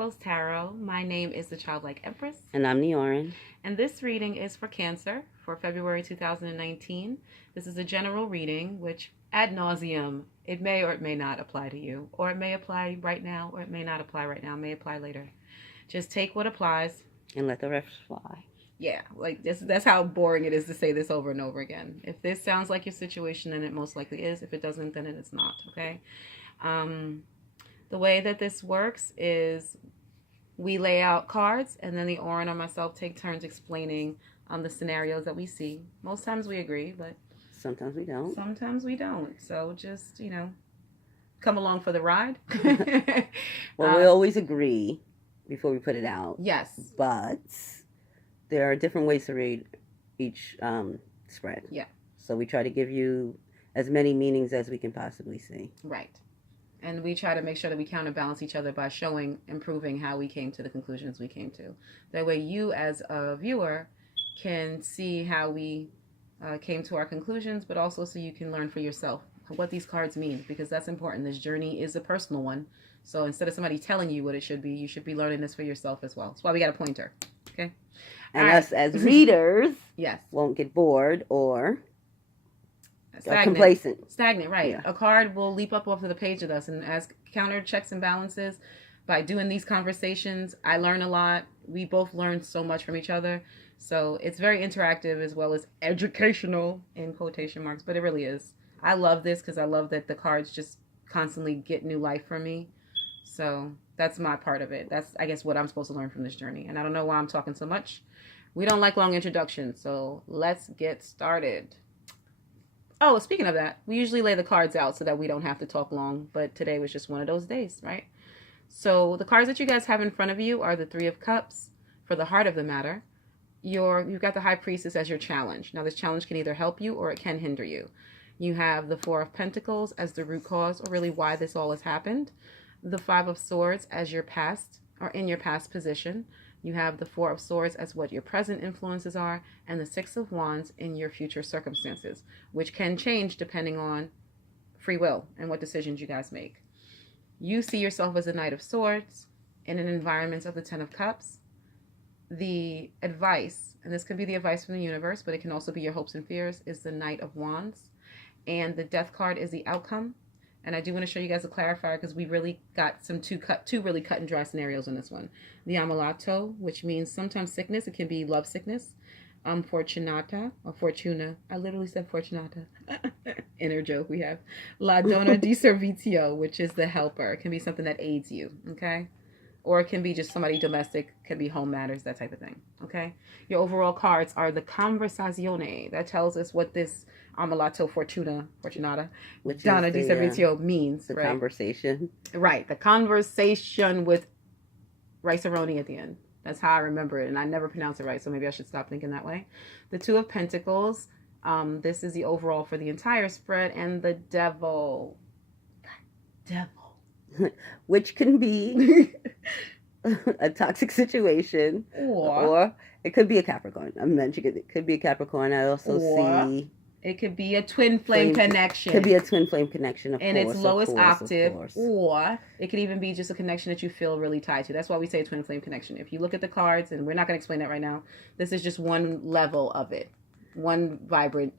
Post Tarot. My name is the Childlike Empress. And I'm Neorin. And this reading is for Cancer for February 2019. This is a general reading, which ad nauseum, it may or it may not apply to you. Or it may apply right now, or it may not apply right now. It may apply later. Just take what applies. And let the rest fly. Yeah, like that's how boring it is to say this over and over again. If this sounds like your situation, then it most likely is. If it doesn't, then it is not, okay? The way that this works is we lay out cards, and then the Orin or myself take turns explaining the scenarios that we see. Most times we agree, but sometimes we don't. Sometimes we don't. So just, come along for the ride. Well, we always agree before we put it out. Yes. But there are different ways to read each spread. Yeah. So we try to give you as many meanings as we can possibly see. Right. And we try to make sure that we counterbalance each other by improving how we came to the conclusions we came to. That way you as a viewer can see how we came to our conclusions, but also so you can learn for yourself what these cards mean, because that's important. This journey is a personal one. So instead of somebody telling you what it should be, you should be learning this for yourself as well. That's why we got a pointer. Okay? And us as readers yes, won't get bored or complacent, right? Yeah. A card will leap up off of the page with us, and as counter checks and balances, by doing these conversations, I learn a lot. We both learn so much from each other, so it's very interactive as well as educational in quotation marks, but it really is. I love this because I love that the cards just constantly get new life from me. So that's my part of it. That's, I guess, what I'm supposed to learn from this journey. And I don't know why I'm talking so much. We don't like long introductions, so let's get started. Oh, speaking of that, we usually lay the cards out so that we don't have to talk long, but today was just one of those days, right? So the cards that you guys have in front of you are the Three of Cups for the heart of the matter. You've got the High Priestess as your challenge. Now, this challenge can either help you or it can hinder you. You have the Four of Pentacles as the root cause, or really why this all has happened. The Five of Swords as your past, or in your past position. You have the Four of Swords as what your present influences are, and the Six of Wands in your future circumstances, which can change depending on free will and what decisions you guys make. You see yourself as a Knight of Swords in an environment of the Ten of Cups. The advice, and this can be the advice from the universe, but it can also be your hopes and fears, is the Knight of Wands. And the Death card is the outcome. And I do want to show you guys a clarifier because we really got two really cut and dry scenarios on this one. The Ammalato, which means sometimes sickness. It can be love sickness. Fortunata, or Fortuna. I literally said Fortunata. Inner joke we have. La Donna di Servizio, which is the helper. It can be something that aids you, okay? Or it can be just somebody domestic, can be home matters, that type of thing, okay? Your overall cards are the Conversazione. That tells us what this Ammalato Fortunata, which Donna di Servizio means. The right? Conversation. Right, the conversation with Rice-A-Roni at the end. That's how I remember it, and I never pronounce it right, so maybe I should stop thinking that way. The Two of Pentacles. This is the overall for the entire spread, and the Devil. Which can be a toxic situation, or it could be a Capricorn. I mentioned it could be a Capricorn. I also see it could be a twin flame connection. Could be a twin flame connection, of in course, its lowest octave, of or it could even be just a connection that you feel really tied to. That's why we say twin flame connection. If you look at the cards, and we're not going to explain that right now, this is just one level of it. One vibration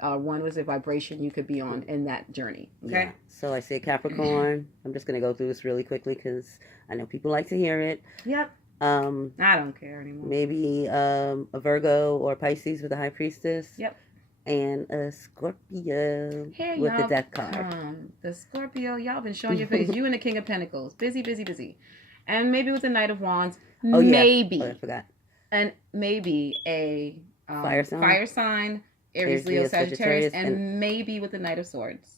you could be on in that journey. Okay. Yeah. So I say Capricorn. I'm just going to go through this really quickly because I know people like to hear it. Yep. I don't care anymore. Maybe a Virgo or Pisces with a High Priestess. Yep. And a Scorpio with the Death card. The Scorpio, y'all been showing your face. You and the King of Pentacles. Busy, busy, busy. And maybe with the Knight of Wands. Oh, maybe. Yeah. Oh, I forgot. And maybe a fire sign, Aries, Leo, Sagittarius, and maybe with the Knight of Swords,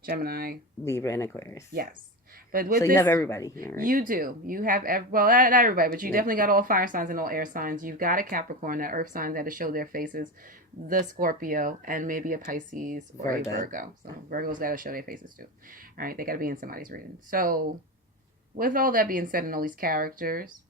Gemini, Libra, and Aquarius. Yes, but with so you have everybody here, right? You do. You have not everybody, but you definitely got all fire signs and all air signs. You've got a Capricorn, that earth sign that to show their faces, the Scorpio, and maybe a Pisces or a Virgo. So Virgo's got to show their faces too. All right, they got to be in somebody's reading. So with all that being said, and all these characters.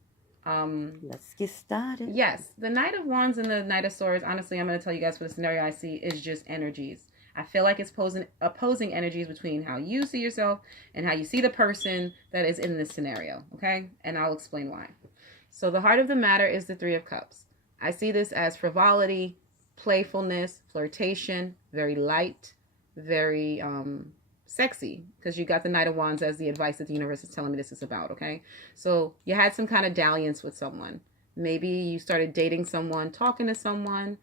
Let's get started. Yes, the Knight of Wands and the Knight of Swords, honestly, I'm going to tell you guys for the scenario I see is just energies. I feel like it's opposing energies between how you see yourself and how you see the person that is in this scenario, okay? And I'll explain why. So the heart of the matter is the Three of Cups. I see this as frivolity, playfulness, flirtation, very light, very sexy, because you got the Knight of Wands as the advice that the universe is telling me this is about, okay? So you had some kind of dalliance with someone. Maybe you started dating someone, talking to someone.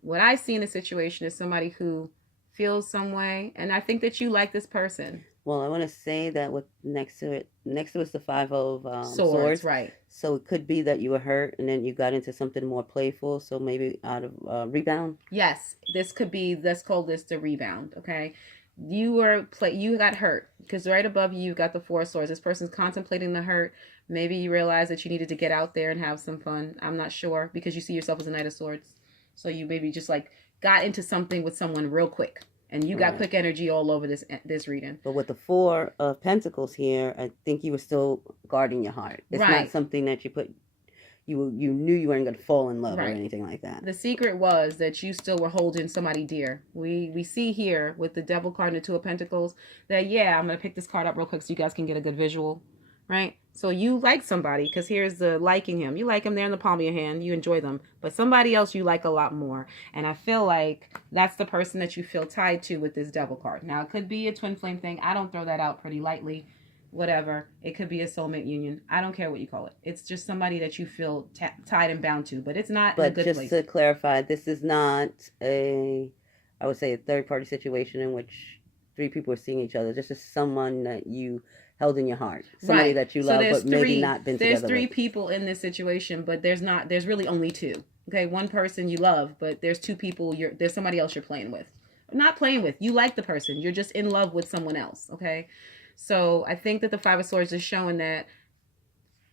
What I see in a situation is somebody who feels some way, and I think that you like this person. Well, I want to say that with next to it's the Five of Swords, right? So it could be that you were hurt and then you got into something more playful. So maybe out of rebound. Yes, this could be. Let's call this the rebound. Okay, you got hurt because right above you got the Four of Swords. This person's contemplating the hurt. Maybe you realize that you needed to get out there and have some fun. I'm not sure, because you see yourself as a Knight of Swords. So you maybe just like got into something with someone real quick. And you got quick energy all over this reading. But with the Four of Pentacles here, I think you were still guarding your heart. It's not something that you knew you weren't going to fall in love or anything like that. The secret was that you still were holding somebody dear. We see here with the Devil card and the Two of Pentacles that, I'm going to pick this card up real quick so you guys can get a good visual, right? So you like somebody, because here's the liking him. You like him, they're in the palm of your hand. You enjoy them. But somebody else you like a lot more. And I feel like that's the person that you feel tied to with this Devil card. Now, it could be a twin flame thing. I don't throw that out pretty lightly. Whatever. It could be a soulmate union. I don't care what you call it. It's just somebody that you feel tied and bound to. But it's not in a good place. But just to clarify, this is not I would say, a third-party situation in which three people are seeing each other. This is someone that you held in your heart, somebody that you love, but maybe not been together. There's three people in this situation, but there's really only two. Okay, one person you love, but there's two people. There's somebody else you're playing with, not playing with. You like the person, you're just in love with someone else. Okay, so I think that the Five of Swords is showing that.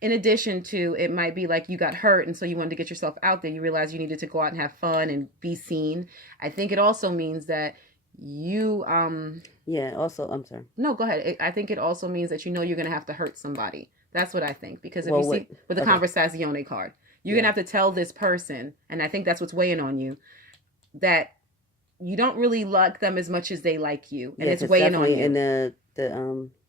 In addition to, it might be like you got hurt and so you wanted to get yourself out there. You realized you needed to go out and have fun and be seen. I think it also means that you also, I'm sorry, no, go ahead. I think it also means that you're going to have to hurt somebody. That's what I think, because if you see with the Conversazione card, you're going to have to tell this person, and I think that's what's weighing on you, that you don't really like them as much as they like you, and it's weighing on you. In the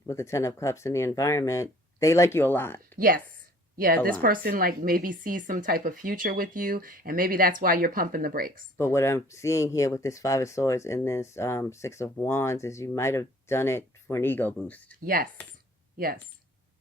with the Ten of Cups in the environment, they like you a lot. Yes. Yeah, this person like maybe sees some type of future with you, and maybe that's why you're pumping the brakes. But what I'm seeing here with this Five of Swords and this Six of Wands is you might have done it for an ego boost. Yes.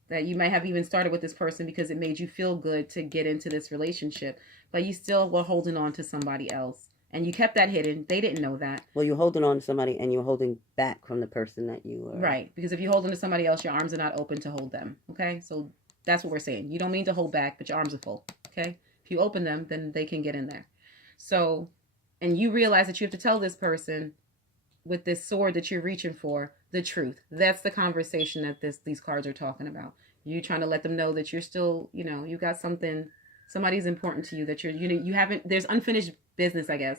That you might have even started with this person because it made you feel good to get into this relationship, but you still were holding on to somebody else. And you kept that hidden. They didn't know that. Well, you're holding on to somebody and you're holding back from the person that you were. Right, because if you hold on to somebody else, your arms are not open to hold them. Okay, so that's what we're saying. You don't mean to hold back, but your arms are full. Okay, if you open them, then they can get in there. So, and you realize that you have to tell this person with this sword that you're reaching for the truth. That's the conversation that these cards are talking about. You trying to let them know that you're still, you got somebody's important to you, that you haven't, there's unfinished business, I guess.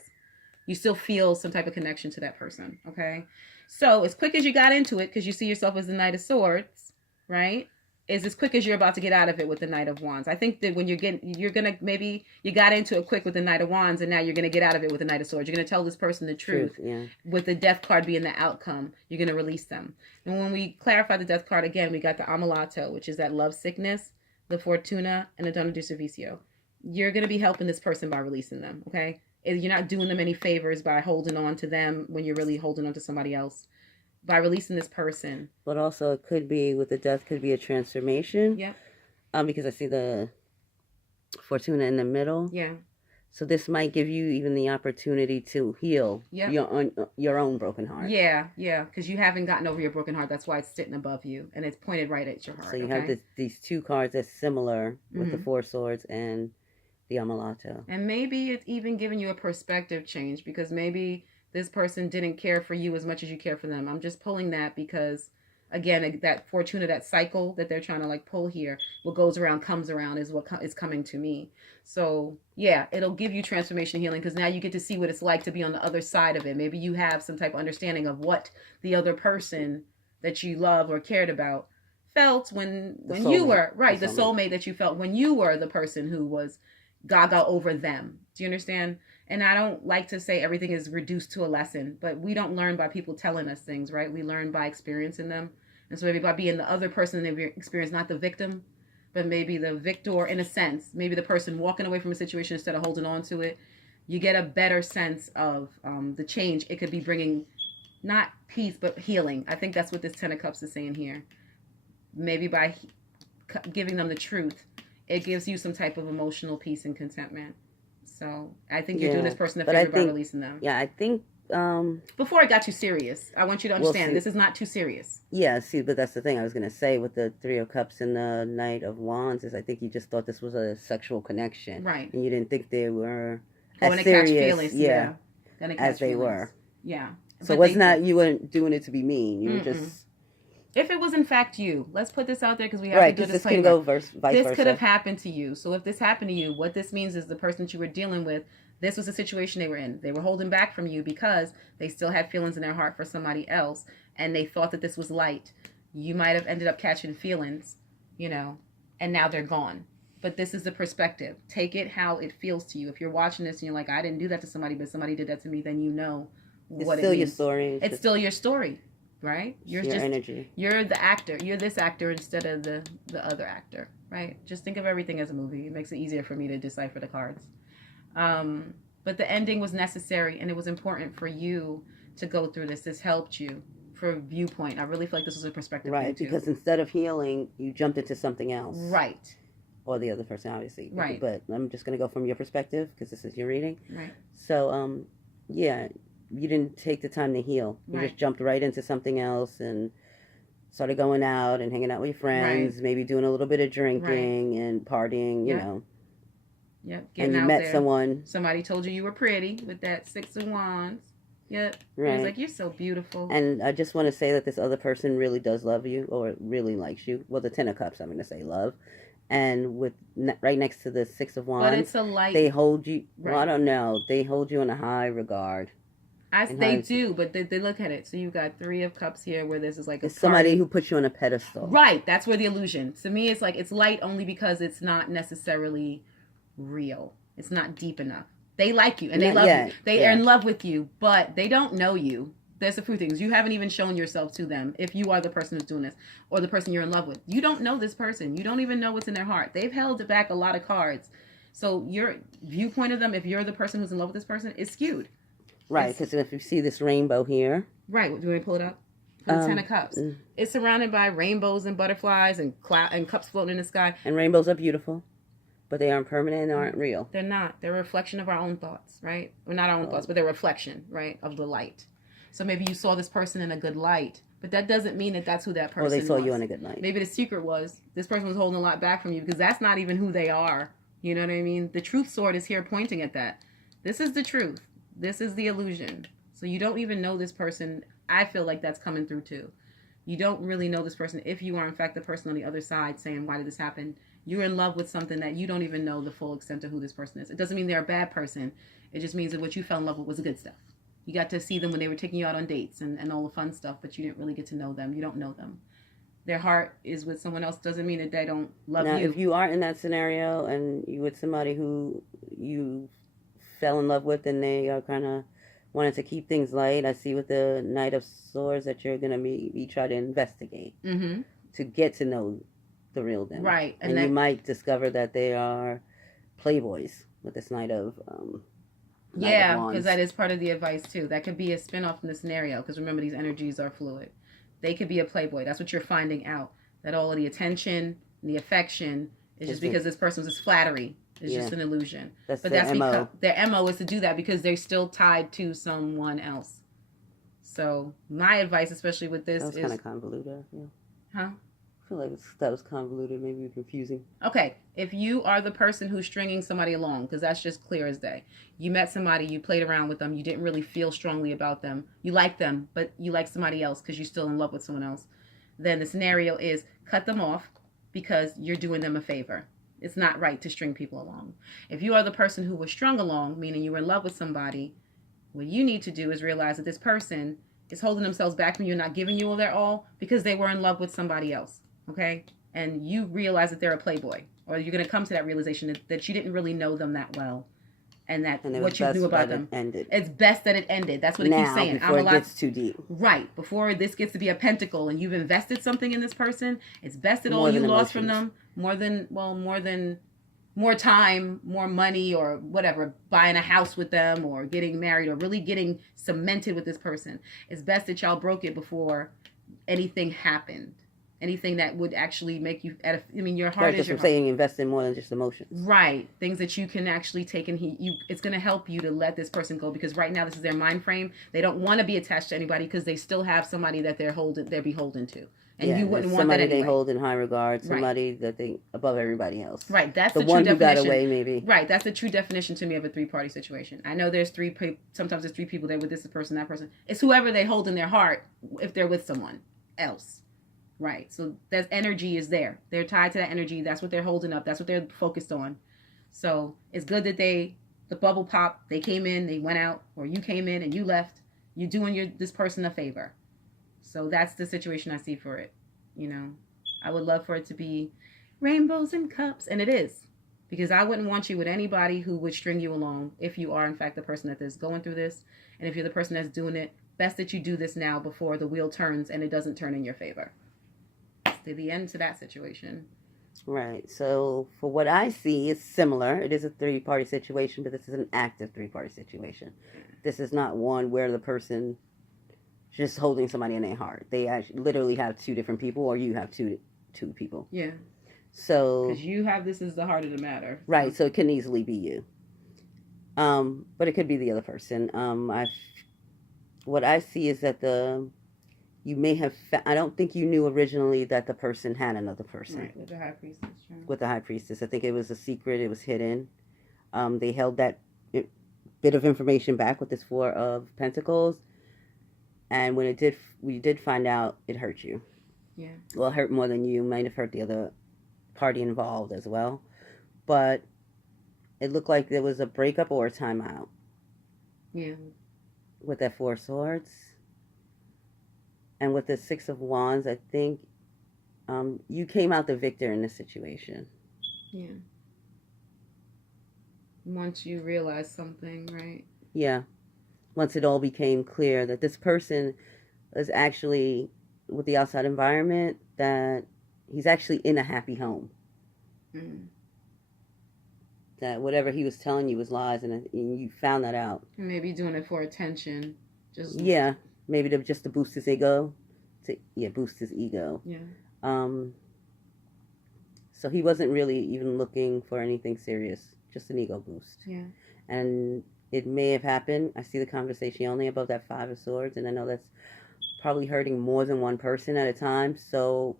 You still feel some type of connection to that person. Okay, so as quick as you got into it, because you see yourself as the Knight of Swords, right, is as quick as you're about to get out of it with the Knight of Wands. I think that when maybe you got into it quick with the Knight of Wands, and now you're gonna get out of it with the Knight of Swords. You're gonna tell this person the truth. With the Death card being the outcome, you're gonna release them. And when we clarify the Death card again, we got the Ammalato, which is that love sickness, the Fortuna, and the Donna di Servizio. You're gonna be helping this person by releasing them. Okay, you're not doing them any favors by holding on to them when you're really holding on to somebody else. By releasing this person. But also it could be, with the Death, could be a transformation. Yeah. Because I see the Fortuna in the middle. Yeah. So this might give you even the opportunity to heal your own broken heart. Yeah. Because you haven't gotten over your broken heart. That's why it's sitting above you. And it's pointed right at your heart. So you have these two cards that's similar with the Four Swords and the Ammalato. And maybe it's even giving you a perspective change, because maybe this person didn't care for you as much as you care for them. I'm just pulling that because, again, that Fortuna, that cycle that they're trying to like pull here, what goes around comes around is what is coming to me. So yeah, it'll give you transformation healing, because now you get to see what it's like to be on the other side of it. Maybe you have some type of understanding of what the other person that you love or cared about felt when you were the soulmate that you felt when you were the person who was gaga over them. Do you understand? And I don't like to say everything is reduced to a lesson, but we don't learn by people telling us things, right? We learn by experiencing them. And so maybe by being the other person in the experience, not the victim, but maybe the victor in a sense, maybe the person walking away from a situation instead of holding on to it, you get a better sense of the change it could be bringing, not peace, but healing. I think that's what this Ten of Cups is saying here. Maybe by giving them the truth, it gives you some type of emotional peace and contentment. So I think you're doing this person a favor by releasing them. Yeah, I think... Before it got too serious, I want you to understand this is not too serious. Yeah, see, but that's the thing I was going to say with the Three of Cups and the Knight of Wands is I think you just thought this was a sexual connection. Right. And you didn't think they were as serious, catch feelings, gonna catch as they feelings. Were. Yeah. So it was not, you weren't doing it to be mean. You were just... If it was in fact you, let's put this out there because we have to do this. This can go vice versa. This could have happened to you. So if this happened to you, what this means is the person that you were dealing with, this was the situation they were in. They were holding back from you because they still had feelings in their heart for somebody else, and they thought that this was light. You might have ended up catching feelings, and now they're gone. But this is the perspective. Take it how it feels to you. If you're watching this and you're like, I didn't do that to somebody, but somebody did that to me, then you know what it means. It's still your story. It's still your story, right? You're your energy. You're the actor. You're this actor instead of the other actor, right? Just think of everything as a movie. It makes it easier for me to decipher the cards. But the ending was necessary, and it was important for you to go through this. This helped you for a viewpoint. I really feel like this was a perspective. Right, because instead of healing, you jumped into something else. Right. Or the other person, obviously. Right. But I'm just going to go from your perspective, because this is your reading. Right. So, you didn't take the time to heal. You just jumped right into something else and started going out and hanging out with your friends, maybe doing a little bit of drinking and partying, you know. Yep. And you met someone. Somebody told you were pretty with that Six of Wands. Yep. Right. He was like, you're so beautiful. And I just want to say that this other person really does love you or really likes you. Well, the Ten of Cups, I'm going to say love. And with right next to the Six of Wands. But it's a light. They hold you, well, I don't know. They hold you in a high regard. They do, but they look at it. So you got Three of Cups here where this is like it's somebody who puts you on a pedestal. Right. That's where the illusion. To me, it's like it's light only because it's not necessarily real. It's not deep enough. They like you and they love you. They are in love with you, but they don't know you. There's a few things. You haven't even shown yourself to them if you are the person who's doing this or the person you're in love with. You don't know this person. You don't even know what's in their heart. They've held back a lot of cards. So your viewpoint of them, if you're the person who's in love with this person, is skewed. Right, because if you see this rainbow here. Right. Do you want to pull it up? The Ten of Cups. It's surrounded by rainbows and butterflies and cups floating in the sky. And rainbows are beautiful. But they aren't permanent and they aren't real. They're not. They're a reflection of our own thoughts, right? Well, not our own thoughts, but they're a reflection, right, of the light. So maybe you saw this person in a good light, but that doesn't mean that that's who that person was. Well, they saw you in a good light. Maybe the secret was this person was holding a lot back from you because that's not even who they are. You know what I mean? The truth sword is here pointing at that. This is the truth. This is the illusion. So you don't even know this person. I feel like that's coming through too. You don't really know this person if you are in fact the person on the other side saying, why did this happen? You're in love with something that you don't even know the full extent of who this person is. It doesn't mean they're a bad person. It just means that what you fell in love with was the good stuff. You got to see them when they were taking you out on dates and all the fun stuff, but you didn't really get to know them. You don't know them. Their heart is with someone else doesn't mean that they don't love you. Now, if you are in that scenario and you with somebody who you fell in love with and they are kind of wanted to keep things light, I see with the Knight of Swords that you're going to be try to investigate to get to know the real them. Right. And you might discover that they are playboys with this Knight of because that is part of the advice too. That could be a spin-off from the scenario because remember these energies are fluid. They could be a playboy. That's what you're finding out. That all of the attention and the affection is just because this person was just flattery. It's just an illusion. That's because their MO is to do that because they're still tied to someone else. So my advice, especially with this, is kind of convoluted. Yeah. Huh? I feel like that was convoluted, maybe confusing. Okay, if you are the person who's stringing somebody along, because that's just clear as day. You met somebody, you played around with them, you didn't really feel strongly about them. You like them, but you like somebody else because you're still in love with someone else. Then the scenario is cut them off because you're doing them a favor. It's not right to string people along. If you are the person who was strung along, meaning you were in love with somebody, what you need to do is realize that this person is holding themselves back from you, not giving you their all because they were in love with somebody else. Okay? And you realize that they're a playboy. Or you're going to come to that realization that you didn't really know them that well. and what you knew about them. It's best that it ended. That's what it keeps saying. Before it gets too deep. Right. Before this gets to be a pentacle and you've invested something in this person, it's best that all you lost from them, more time, more money, or whatever, buying a house with them or getting married or really getting cemented with this person. It's best that y'all broke it before anything happened. Anything that would actually make you, your heart is your heart. Saying invest in more than just emotions. Right. Things that you can actually take and it's going to help you to let this person go, because right now this is their mind frame. They don't want to be attached to anybody because they still have somebody that they're beholden to. And you wouldn't want that anyway. Somebody they hold in high regard, somebody that they above everybody else. Right. That's the one true who definition. Got away, maybe. Right. That's the true definition to me of a 3-party situation. I know there's sometimes there's 3 people there with this person, that person. It's whoever they hold in their heart if they're with someone else. Right. So that energy is there. They're tied to that energy. That's what they're holding up. That's what they're focused on. So it's good that the bubble popped. They came in, they went out, or you came in and you left. You're doing this person a favor. So that's the situation I see for it. I would love for it to be rainbows and cups. And it is. Because I wouldn't want you with anybody who would string you along if you are, in fact, the person that is going through this. And if you're the person that's doing it, best that you do this now before the wheel turns and it doesn't turn in your favor. The end to that situation. Right. So for what I see, it's similar. It is a 3-party situation, but this is an active 3-party situation. This is not one where the person just holding somebody in their heart. They actually literally have 2 different people, or you have two people. Yeah. So because you have this as the heart of the matter. Right. So it can easily be you. But it could be the other person. What I see is that you may have. I don't think you knew originally that the person had another person. Right, with the high priestess. Sure. With the high priestess, I think it was a secret. It was hidden. They held that bit of information back with this 4 of Pentacles, and when we did find out, it hurt you. Yeah. Well, it hurt more than you. Might have hurt the other party involved as well, but it looked like there was a breakup or a timeout. Yeah. With that 4 of Swords. And with the 6 of Wands, I think you came out the victor in this situation. Yeah. Once you realize something, right? Yeah. Once it all became clear that this person is actually, with the outside environment, that he's actually in a happy home. Mm. That whatever he was telling you was lies, and you found that out. Maybe doing it for attention. Yeah. Maybe just to boost his ego. Boost his ego. Yeah. So he wasn't really even looking for anything serious. Just an ego boost. Yeah. And it may have happened. I see the conversation only above that 5 of Swords, and I know that's probably hurting more than one person at a time. So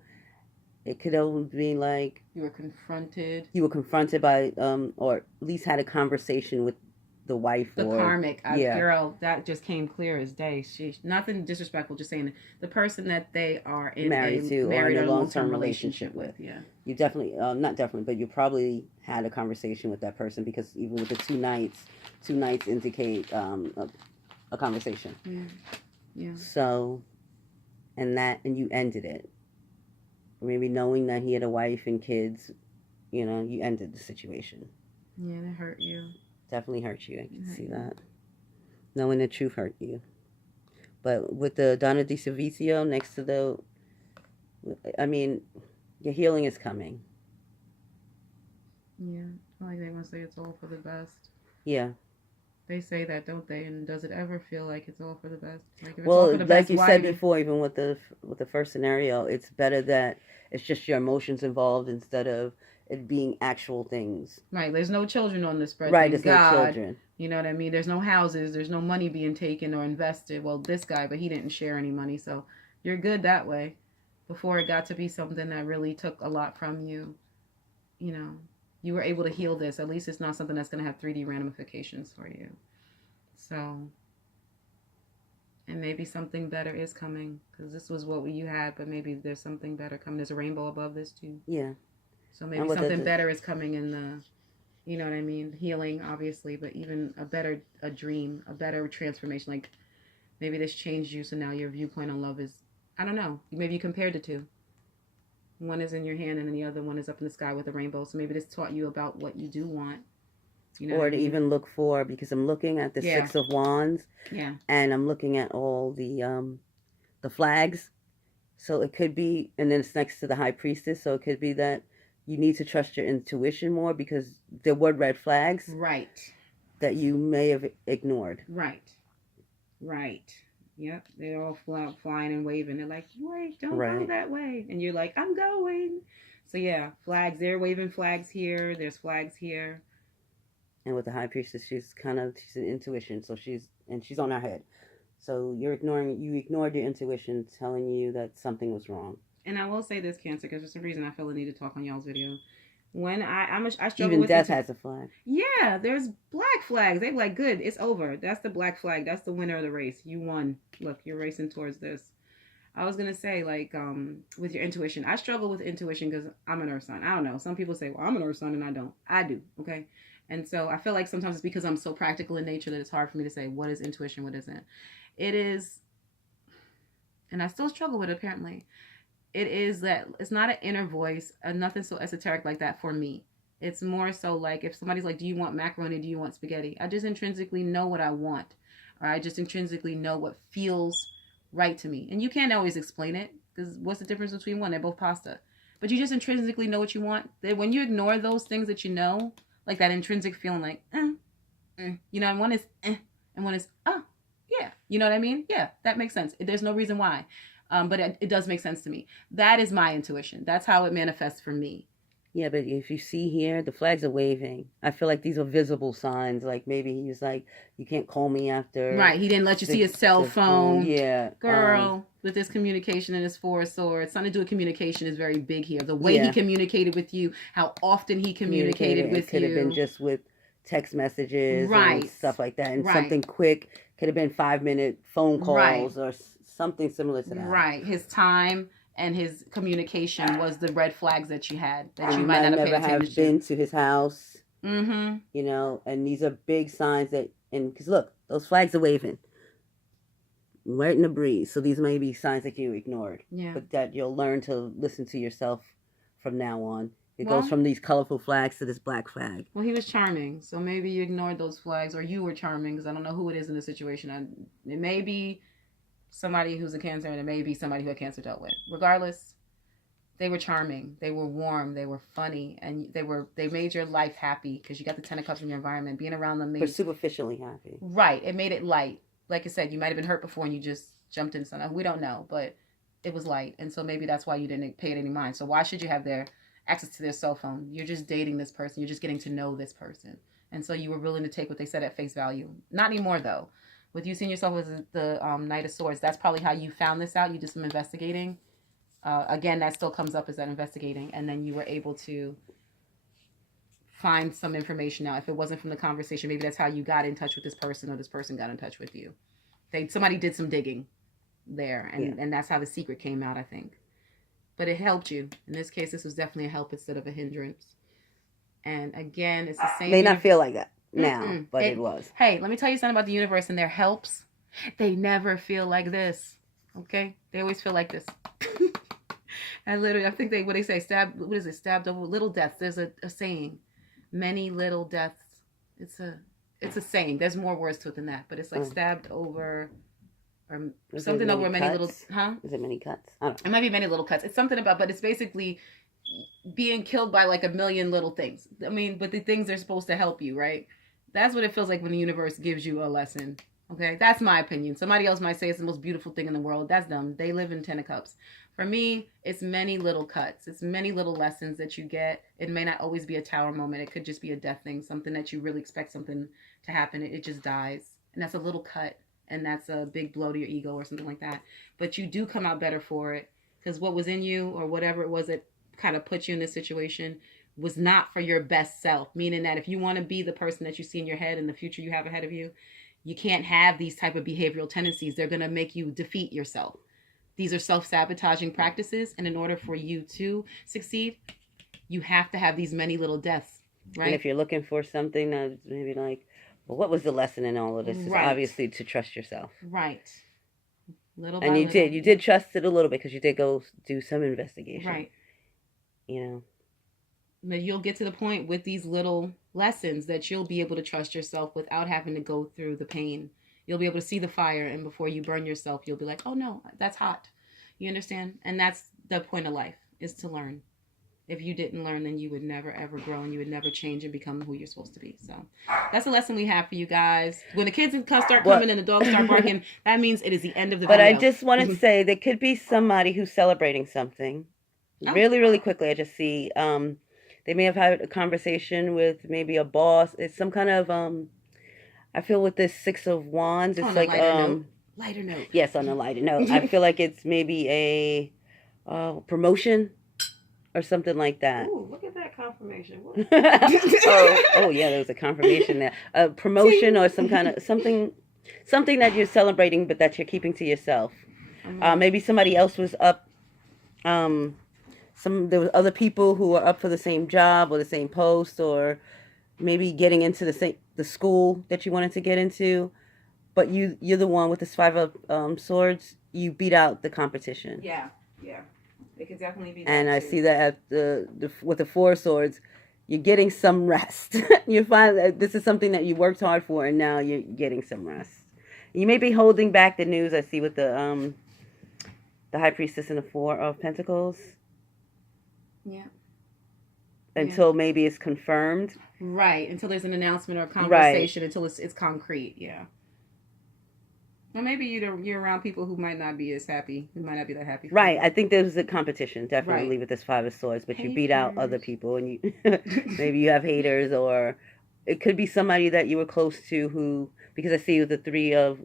it could only be like you were confronted. You were confronted by, or at least had a conversation with the wife, the karmic girl. That just came clear as day. She nothing disrespectful, just saying the person that they are married or in a long-term relationship with. Yeah, you definitely not definitely, but you probably had a conversation with that person, because even with the 2 nights indicate a conversation. Yeah. So, and you ended it. Maybe knowing that he had a wife and kids, you ended the situation. Yeah, that hurt you. Definitely hurt you. I can see that. Knowing the truth hurt you. But with the Donna di Servizio next to your healing is coming. Yeah. I like they want to say it's all for the best. Yeah. They say that, don't they? And does it ever feel like it's all for the best? Like, if well, like you said before, even with the first scenario, it's better that it's just your emotions involved instead of it being actual things. Right. There's no children on this spread. Right. There's no children. You know what I mean? There's no houses. There's no money being taken or invested. Well, this guy, but he didn't share any money. So you're good that way. Before it got to be something that really took a lot from you, you were able to heal this. At least it's not something that's going to have 3D ramifications for you. So, and maybe something better is coming, because this was what you had, but maybe there's something better coming. There's a rainbow above this too. Yeah. So maybe something better is coming in the, you know what I mean? Healing, obviously, but even a dream, a better transformation. Like maybe this changed you, so now your viewpoint on love is, I don't know. Maybe you compared the 2. One is in your hand and then the other one is up in the sky with a rainbow. So maybe this taught you about what you do want. You know or what I to mean? even look for, because I'm looking at the Six of Wands. Yeah. And I'm looking at all the flags. So it could be, and then it's next to the High Priestess. So it could be that you need to trust your intuition more because there were red flags. Right. That you may have ignored. Right. Right. Yep. They're all flying and waving. They're like, wait, don't go that way. And you're like, I'm going. So yeah, flags. They're waving flags here. There's flags here. And with the High Priestess, she's an intuition. So she's on her head. So you ignored your intuition telling you that something was wrong. And I will say this, Cancer, because for some reason I feel the need to talk on y'all's video. When I struggle even with death has a flag. Yeah, there's black flags. They're like, good, it's over. That's the black flag. That's the winner of the race. You won. Look, you're racing towards this. I was gonna say, like, with your intuition, I struggle with intuition because I'm an earth sign. I don't know. Some people say, well, I'm an earth sign, and I don't. I do. Okay. And so I feel like sometimes it's because I'm so practical in nature that it's hard for me to say what is intuition, what isn't. It is, and I still struggle with it apparently. It is that it's not an inner voice, nothing so esoteric like that for me. It's more so like if somebody's like, do you want macaroni? Do you want spaghetti? I just intrinsically know what I want. Or I just intrinsically know what feels right to me. And you can't always explain it because what's the difference between one? They're both pasta. But you just intrinsically know what you want. When you ignore those things that you know, like that intrinsic feeling like, you know, and one is, and one is, oh, yeah. You know what I mean? Yeah, that makes sense. There's no reason why. But it does make sense to me. That is my intuition. That's how it manifests for me. Yeah, but if you see here, the flags are waving. I feel like these are visible signs. Like maybe he's like, you can't call me after. Right. He didn't let you see his cell phone. Yeah. Girl, with this communication and his Four of Swords, something to do with communication is very big here. The way he communicated with you, how often he communicated with you. It could have been just with text messages and stuff like that. And something quick. Could have been 5-minute phone calls or something similar to that. Right. His time and his communication was the red flags that you had that you might not have paid attention to. Never have been to his house. Mm-hmm. You know, and these are big signs that, and because look, those flags are waving right in the breeze. So these may be signs that you ignored. Yeah. But that you'll learn to listen to yourself from now on. It goes from these colorful flags to this black flag. Well, he was charming, so maybe you ignored those flags, or you were charming, because I don't know who it is in the situation. It may be somebody who's a Cancer, and it may be somebody who a Cancer dealt with. Regardless, they were charming, they were warm, they were funny, and they made your life happy because you got the Ten of Cups in your environment. Being around them made but superficially happy. Right, it made it light. Like I said, you might have been hurt before and you just jumped into something. We don't know, but it was light, and so maybe that's why you didn't pay it any mind. So why should you have their access to their cell phone? You're just dating this person. You're just getting to know this person, and so you were willing to take what they said at face value. Not anymore, though. With you seeing yourself as the Knight of Swords, that's probably how you found this out. You did some investigating. Again, that still comes up as that investigating. And then you were able to find some information out. If it wasn't from the conversation, maybe that's how you got in touch with this person or this person got in touch with you. Somebody did some digging there. And that's how the secret came out, I think. But it helped you. In this case, this was definitely a help instead of a hindrance. And again, it's the same. May not feel like that now, but it was. Hey, let me tell you something about the universe and their helps. They never feel like this. Okay? They always feel like this. I think what they say, stabbed over little deaths. There's a saying, many little deaths. It's a saying. There's more words to it than that, but it's like stabbed over, or something over many little, Is it many cuts? I don't know. It might be many little cuts. It's something about, but it's basically being killed by like a million little things. I mean, but the things are supposed to help you, right? That's what it feels like when the universe gives you a lesson. Okay, that's my opinion. Somebody else might say it's the most beautiful thing in the world. That's them. They live in Ten of Cups. For me, it's many little cuts. It's many little lessons that you get. It may not always be a tower moment. It could just be a death thing, something that you really expect something to happen. It just dies. And that's a little cut. And that's a big blow to your ego or something like that. But you do come out better for it. Because what was in you or whatever it was that kind of put you in this situation was not for your best self. Meaning that if you want to be the person that you see in your head and the future you have ahead of you, you can't have these type of behavioral tendencies. They're going to make you defeat yourself. These are self-sabotaging practices. And in order for you to succeed, you have to have these many little deaths, right? And if you're looking for something that's maybe like, well, what was the lesson in all of this? It's obviously to trust yourself. Right. Little by little. You did trust it a little bit because you did go do some investigation. Right. You know. But you'll get to the point with these little lessons that you'll be able to trust yourself without having to go through the pain. You'll be able to see the fire, and before you burn yourself, you'll be like, oh no, that's hot. You understand? And that's the point of life, is to learn. If you didn't learn, then you would never, ever grow, and you would never change and become who you're supposed to be. So that's a lesson we have for you guys. When the kids start coming and the dogs start barking, that means it is the end of the video. But I just want to say, there could be somebody who's celebrating something. Really, really quickly, I just see they may have had a conversation with maybe a boss. It's some kind of, I feel with this Six of Wands, it's like, lighter note. Yes, on a lighter note. I feel like it's maybe a promotion or something like that. Ooh, look at that confirmation. oh yeah, there was a confirmation there. A promotion or some kind of something that you're celebrating, but that you're keeping to yourself. Maybe somebody else was up. There was other people who were up for the same job or the same post, or maybe getting into the school that you wanted to get into, but you're the one with this Five of Swords. You beat out the competition. Yeah. It could definitely be that. And I see that at with the Four of Swords, you're getting some rest. You find that this is something that you worked hard for, and now you're getting some rest. You may be holding back the news. I see with the High Priestess and the Four of Pentacles. Yeah. Until maybe it's confirmed. Right. Until there's an announcement or a conversation. Right. Until it's concrete. Yeah. Well, maybe you're around people who might not be as happy, who might not be that happy. Right. I think there's a competition, definitely, with this Five of Swords, but haters. You beat out other people, and you maybe you have haters, or it could be somebody that you were close to who, because I see with the Three of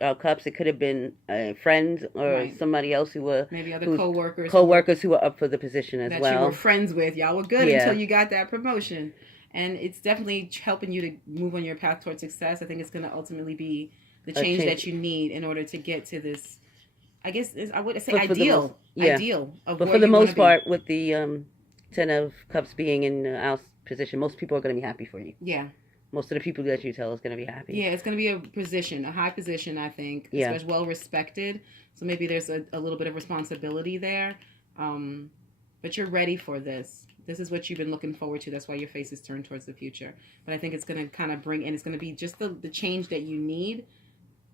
Cups, it could have been a friend or somebody else who were maybe other co-workers who were up for the position as well. That you were friends with. Y'all were good until you got that promotion, and it's definitely helping you to move on your path towards success. I think it's going to ultimately be the change that you need in order to get to this, I guess, I would say ideal. But for the most part, with the Ten of Cups being in our position, most people are going to be happy for you. Yeah. Most of the people that you tell is going to be happy. Yeah, it's going to be a position, a high position, I think. Yeah. Especially well respected. So maybe there's a little bit of responsibility there. But you're ready for this. This is what you've been looking forward to. That's why your face is turned towards the future. But I think it's going to kind of bring in, it's going to be just the change that you need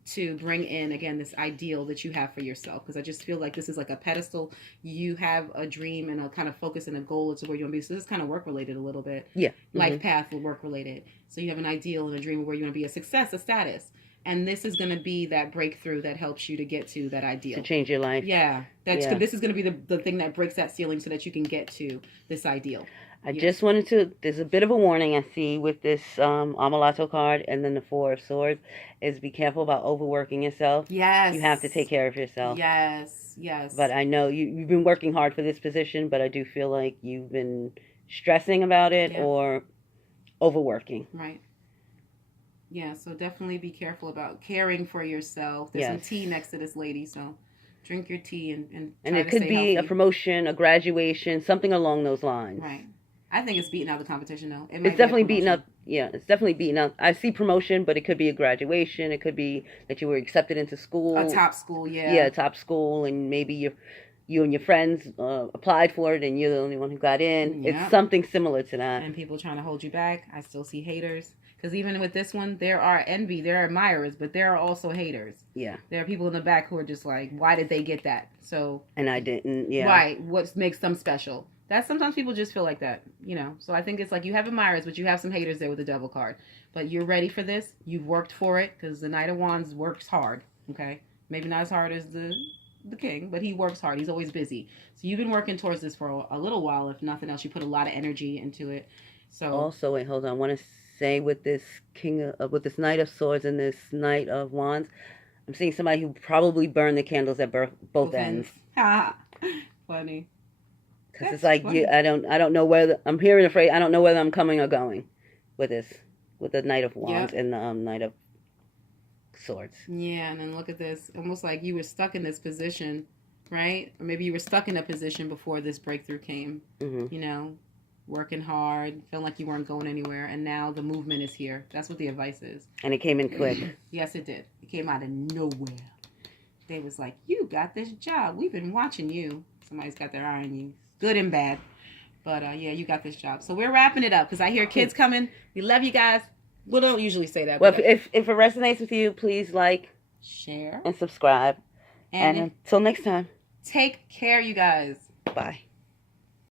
to bring in, again, this ideal that you have for yourself. Because I just feel like this is like a pedestal. You have a dream and a kind of focus and a goal to where you want to be. So this is kind of work related a little bit. Yeah. Life path will work related. So you have an ideal and a dream of where you want to be, a success, a status. And this is going to be that breakthrough that helps you to get to that ideal. To change your life. Yeah. This is going to be the thing that breaks that ceiling so that you can get to this ideal. I just wanted to, there's a bit of a warning I see with this Amuleto card and then the Four of Swords, is be careful about overworking yourself. Yes. You have to take care of yourself. Yes. But I know you've been working hard for this position, but I do feel like you've been stressing about it or overworking. Right. Yeah, so definitely be careful about caring for yourself. There's some tea next to this lady, so drink your tea and it could be a promotion, a graduation, something along those lines. Right. I think it's beating out the competition, though. It's definitely beating out. Yeah, it's definitely beating out. I see promotion, but it could be a graduation. It could be that you were accepted into school. A top school, yeah. Yeah, a top school, and maybe you and your friends applied for it, and you're the only one who got in. It's something similar to that. And people trying to hold you back. I still see haters. Because even with this one, there are envy, there are admirers, but there are also haters. Yeah. There are people in the back who are just like, why did they get that? So. And I didn't, yeah. Right. What makes them special? That sometimes people just feel like that, you know. So I think it's like you have admirers, but you have some haters there with the devil card. But you're ready for this. You've worked for it because the Knight of Wands works hard, okay? Maybe not as hard as the king, but he works hard. He's always busy. So you've been working towards this for a little while. If nothing else, you put a lot of energy into it. So also, wait, hold on. I want to say with this with this Knight of Swords and this Knight of Wands, I'm seeing somebody who probably burned the candles at both ends. Funny. Because it's like I don't know whether I'm hearing a phrase. I don't know whether I'm coming or going with the Knight of Wands and the Knight of Swords. Yeah, and then look at this. Almost like you were stuck in this position, right? Or maybe you were stuck in a position before this breakthrough came. Mm-hmm. You know, working hard, feeling like you weren't going anywhere, and now the movement is here. That's what the advice is. And it came in quick. Yes, it did. It came out of nowhere. They was like, you got this job. We've been watching you. Somebody's got their eye on you. Good and bad. But yeah, you got this job. So we're wrapping it up because I hear kids coming. We love you guys. We don't usually say that. Well, if it resonates with you, please like, share, and subscribe. And until next time, take care, you guys. Bye.